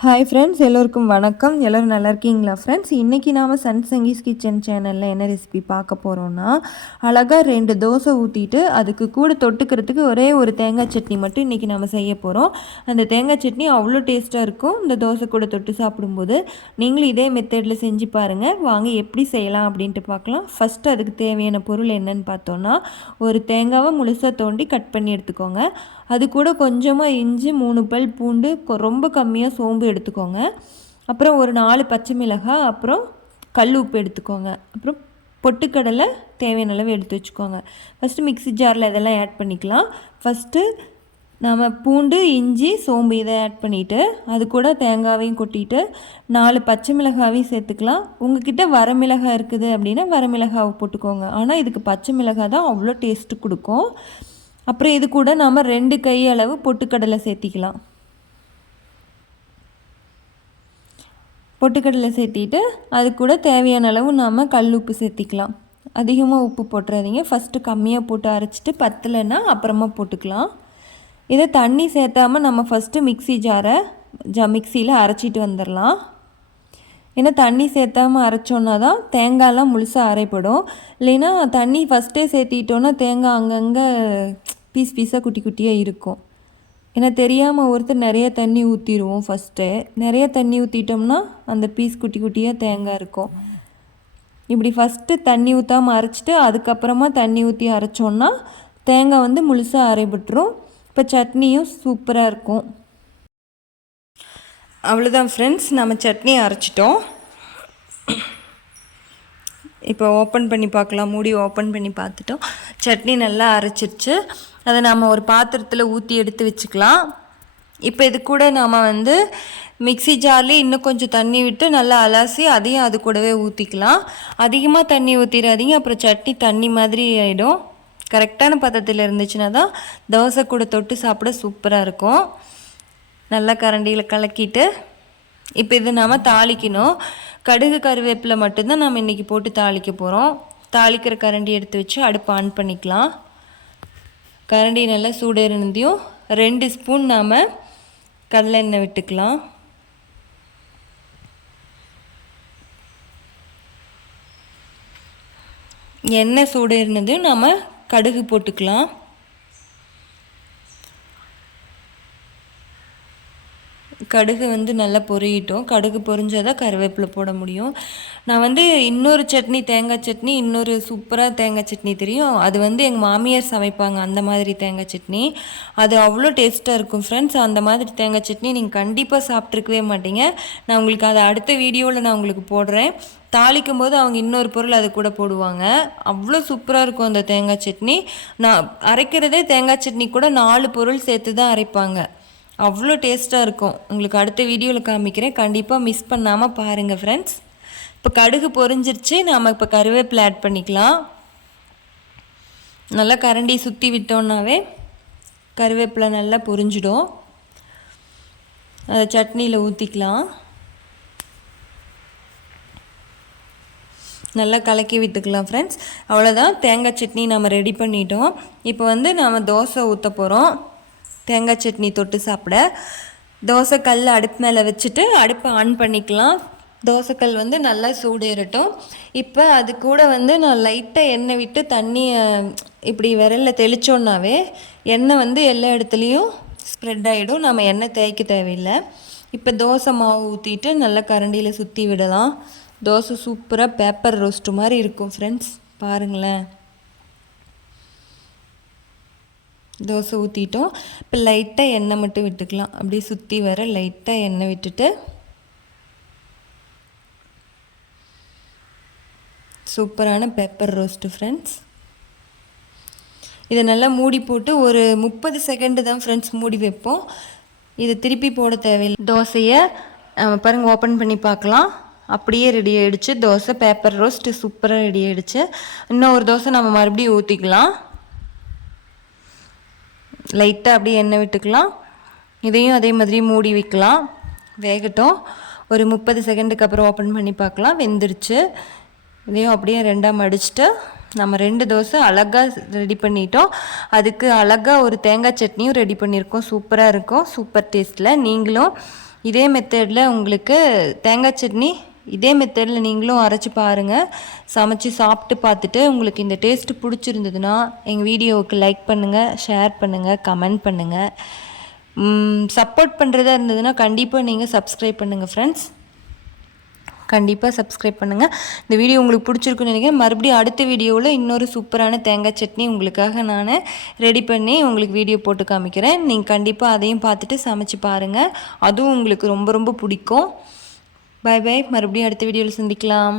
Hi friends, எல்லோருக்கும் வணக்கம். எல்லோரும் நல்லா இருக்கீங்களா ஃப்ரெண்ட்ஸ்? இன்றைக்கி நாம் சன் சங்கீஸ் கிச்சன் சேனலில் என்ன ரெசிபி பார்க்க போகிறோன்னா, அழகாக 2 தோசை ஊற்றிட்டு அதுக்கு கூட தொட்டுக்கிறதுக்கு ஒரே ஒரு தேங்காய் சட்னி மட்டும் இன்றைக்கி நம்ம செய்ய போகிறோம். அந்த தேங்காய் சட்னி அவ்வளோ டேஸ்ட்டாக இருக்கும். இந்த தோசை கூட தொட்டு சாப்பிடும்போது நீங்களும் இதே மெத்தடில் செஞ்சு பாருங்கள். வாங்க எப்படி செய்யலாம் அப்படின்ட்டு பார்க்கலாம். ஃபஸ்ட்டு அதுக்கு தேவையான பொருள் என்னன்னு பார்த்தோன்னா, ஒரு தேங்காவை முழுசாக தோண்டி கட் பண்ணி எடுத்துக்கோங்க. அது கூட கொஞ்சமாக இஞ்சி, 3 பல் பூண்டு, ரொம்ப கம்மியாக சோம்பு எடுத்துக்கோங்க. அப்புறம் ஒரு 4 பச்சை மிளகாய், அப்புறம் கல் உப்பு எடுத்துக்கோங்க. அப்புறம் பொட்டுக்கடலை தேவையான அளவு எடுத்து வச்சுக்கோங்க. ஃபஸ்ட்டு மிக்ஸி ஜாரில் இதெல்லாம் ஆட் பண்ணிக்கலாம். ஃபஸ்ட்டு நம்ம பூண்டு, இஞ்சி, சோம்பு இதை ஆட் பண்ணிவிட்டு அது கூட தேங்காவையும் கொட்டிட்டு 4 பச்சை மிளகாவையும் சேர்த்துக்கலாம். உங்கள்கிட்ட வரமிளகாய் இருக்குது அப்படின்னா வரமிளகாவை போட்டுக்கோங்க. ஆனால் இதுக்கு பச்சை மிளகாய் தான் அவ்வளோ டேஸ்ட்டு கொடுக்கும். அப்புறம் இது கூட நாம் 2 கை அளவு பொட்டுக்கடலை சேர்த்திக்கலாம். பொட்டுக்கடலை சேர்த்திட்டு அது கூட தேவையான அளவு நாம் கல் உப்பு சேர்த்திக்கலாம். அதிகமாக உப்பு போட்டுறாதீங்க. ஃபஸ்ட்டு கம்மியாக போட்டு அரைச்சிட்டு பத்தலைன்னா அப்புறமா போட்டுக்கலாம். இதை தண்ணி சேர்த்தாமல் நம்ம ஃபஸ்ட்டு மிக்சியில் அரைச்சிட்டு வந்துடலாம். ஏன்னா தண்ணி சேர்த்தாமல் அரைச்சோன்னா தான் தேங்காயெலாம் முழுசாக அரைப்படும். இல்லைன்னா தண்ணி ஃபஸ்ட்டே சேர்த்திட்டோன்னா தேங்காய் அங்கங்கே பீஸாக குட்டி குட்டியாக இருக்கும். ஏன்னா தெரியாமல் ஒருத்தர் நிறைய தண்ணி ஊற்றிடுவோம். ஃபஸ்ட்டு நிறைய தண்ணி ஊற்றிட்டோம்னா அந்த பீஸ் குட்டி குட்டியாக தேங்காய் இருக்கும். இப்படி ஃபஸ்ட்டு தண்ணி ஊற்றாமல் அரைச்சிட்டு அதுக்கப்புறமா தண்ணி ஊற்றி அரைச்சோன்னா தேங்காய் முழுசாக அரைபட்டுரும். இப்போ சட்னியும் சூப்பராக இருக்கும். அவ்வளோதான் ஃப்ரெண்ட்ஸ், நம்ம சட்னி அரைச்சிட்டோம். இப்போ ஓப்பன் பண்ணி பார்க்கலாம். மூடி ஓப்பன் பண்ணி பார்த்துட்டோம். சட்னி நல்லா அரைச்சிருச்சு. அதை நாம் ஒரு பாத்திரத்தில் ஊற்றி எடுத்து வச்சுக்கலாம். இப்போ இது கூட நாம் மிக்ஸி ஜார்லேயே இன்னும் கொஞ்சம் தண்ணி விட்டு நல்லா அலசி அதையும் அது கூடவே ஊற்றிக்கலாம். அதிகமாக தண்ணி ஊற்றிடாதீங்க, அப்புறம் சட்னி தண்ணி மாதிரி ஆகிடும். கரெக்டான பதத்தில் இருந்துச்சுன்னா தான் தோசை கூட தொட்டு சாப்பிட சூப்பராக இருக்கும். நல்லா கரண்டியில் கலக்கிட்டு இப்போ இது நாம் தாளிக்கணும். கடுகு கருவேப்பிலை மட்டும்தான் நம்ம இன்றைக்கி போட்டு தாளிக்க போகிறோம். தாளிக்கிற கரண்டி எடுத்து வச்சு அடுப்பு ஆன் பண்ணிக்கலாம். கரண்டி நல்லா சூடேறினதையும் 2 ஸ்பூன் நாம் கடலை எண்ணெய் விட்டுக்கலாம். எண்ணெய் சூடேறினதையும் நாம் கடுகு போட்டுக்கலாம். கடுகு நல்லா பொரியட்டும். கடுகு பொரிஞ்சால் தான் கருவேப்பிலை போட முடியும். நான் இன்னொரு சட்னி, தேங்காய் சட்னி, இன்னொரு சூப்பராக தேங்காய் சட்னி தெரியும். அது எங்கள் மாமியார் சமைப்பாங்க. அந்த மாதிரி தேங்காய் சட்னி அது அவ்வளோ டேஸ்ட்டாக இருக்கும் ஃப்ரெண்ட்ஸ். அந்த மாதிரி தேங்காய் சட்னி நீங்கள் கண்டிப்பாக சாப்பிட்ருக்கவே மாட்டீங்க. நான் உங்களுக்கு அதை அடுத்த வீடியோவில் நான் உங்களுக்கு போடுறேன். தாளிக்கும் போது அவங்க இன்னொரு பொருள் அது கூட போடுவாங்க. அவ்வளோ சூப்பராக இருக்கும் அந்த தேங்காய் சட்னி. நான் அரைக்கிறதே தேங்காய் சட்னி கூட 4 பொருள் சேர்த்து தான் அரைப்பாங்க. அவ்வளோ டேஸ்ட்டாக இருக்கும். உங்களுக்கு அடுத்த வீடியோவில் காமிக்கிறேன். கண்டிப்பாக மிஸ் பண்ணாமல் பாருங்கள் ஃப்ரெண்ட்ஸ். இப்போ கடுகு பொரிஞ்சிருச்சு. நாம் இப்போ கருவேப்பிலை ஆட் பண்ணிக்கலாம். நல்லா கரண்டி சுற்றி விட்டோன்னாவே கருவேப்பிலை நல்லா பொரிஞ்சிடும். அதை சட்னியில் ஊற்றிக்கலாம். நல்லா கலக்கி விட்டுக்கலாம் ஃப்ரெண்ட்ஸ். அவ்வளோதான், தேங்காய் சட்னி நம்ம ரெடி பண்ணிட்டோம். இப்போ நம்ம தோசை ஊற்ற போகிறோம். தேங்காய் சட்னி தொட்டு சாப்பிட தோசைக்கல் அடுப்பு மேலே வச்சுட்டு அடுப்பை ஆன் பண்ணிக்கலாம். தோசைக்கல் நல்லா சூடேறட்டும். இப்போ அது கூட நான் லைட்டாக எண்ணெய் விட்டு தண்ணியை இப்படி விரலில் தெளித்தோன்னாவே எண்ணெய் எல்லா இடத்துலையும் ஸ்ப்ரெட் ஆகிடும். நம்ம எண்ணெய் தேய்க்க தேவையில்லை. இப்போ தோசை மாவு ஊற்றிட்டு நல்லா கரண்டியில் சுற்றி விடலாம். தோசை சூப்பராக பேப்பர் ரோஸ்ட்டு மாதிரி இருக்கும் ஃப்ரெண்ட்ஸ். பாருங்களேன், தோசை ஊற்றிட்டோம். இப்போ லைட்டாக எண்ணெய் மட்டும் விட்டுக்கலாம். அப்படியே சுற்றி வர லைட்டாக எண்ணெய் விட்டுட்டு சூப்பரான பெப்பர் ரோஸ்ட்டு ஃப்ரெண்ட்ஸ். இதை நல்லா மூடி போட்டு ஒரு 30 செகண்டு தான் ஃப்ரெண்ட்ஸ் மூடி வைப்போம். இதை திருப்பி போட தேவையில்லை. தோசையை பாருங்கள், ஓப்பன் பண்ணி பார்க்கலாம். அப்படியே ரெடி ஆகிடுச்சு தோசை. பேப்பர் ரோஸ்ட்டு சூப்பராக ரெடி ஆகிடுச்சு. இன்னும் ஒரு தோசை நம்ம மறுபடியும் ஊற்றிக்கலாம். லைட்டாக அப்படியே எண்ணெய் விட்டுக்கலாம். இதையும் அதே மாதிரி மூடி வைக்கலாம், வேகட்டும். ஒரு 30 செகண்டுக்கு அப்புறம் ஓப்பன் பண்ணி பார்க்கலாம். வெந்துருச்சு. இதையும் அப்படியே 2ஆக மடிச்சுட்டு நம்ம 2 தோசை அழகாக ரெடி பண்ணிட்டோம். அதுக்கு அழகாக ஒரு தேங்காய் சட்னியும் ரெடி பண்ணியிருக்கோம். சூப்பராக இருக்கும், சூப்பர் டேஸ்ட்டில். நீங்களும் இதே மெத்தடில் உங்களுக்கு தேங்காய் சட்னி இதே மெத்தடில் நீங்களும் அரைச்சி பாருங்கள். சமைச்சு சாப்பிட்டு பார்த்துட்டு உங்களுக்கு இந்த டேஸ்ட்டு பிடிச்சிருந்ததுன்னா எங்கள் வீடியோவுக்கு லைக் பண்ணுங்கள், ஷேர் பண்ணுங்கள், கமெண்ட் பண்ணுங்கள். சப்போர்ட் பண்ணுறதா இருந்ததுன்னா கண்டிப்பாக நீங்கள் சப்ஸ்கிரைப் பண்ணுங்கள் ஃப்ரெண்ட்ஸ். கண்டிப்பாக சப்ஸ்கிரைப் பண்ணுங்கள். இந்த வீடியோ உங்களுக்கு பிடிச்சிருக்குன்னு நினைக்கிறேன். மறுபடியும் அடுத்த வீடியோவில் இன்னொரு சூப்பரான தேங்காய் சட்னி உங்களுக்காக நான் ரெடி பண்ணி உங்களுக்கு வீடியோ போட்டு காமிக்கிறேன். நீங்கள் கண்டிப்பாக அதையும் பார்த்துட்டு சமைச்சு பாருங்கள். அதுவும் உங்களுக்கு ரொம்ப ரொம்ப பிடிக்கும். Bye bye. மறுபடியும் அடுத்த வீடியோவில் சந்திக்கலாம்.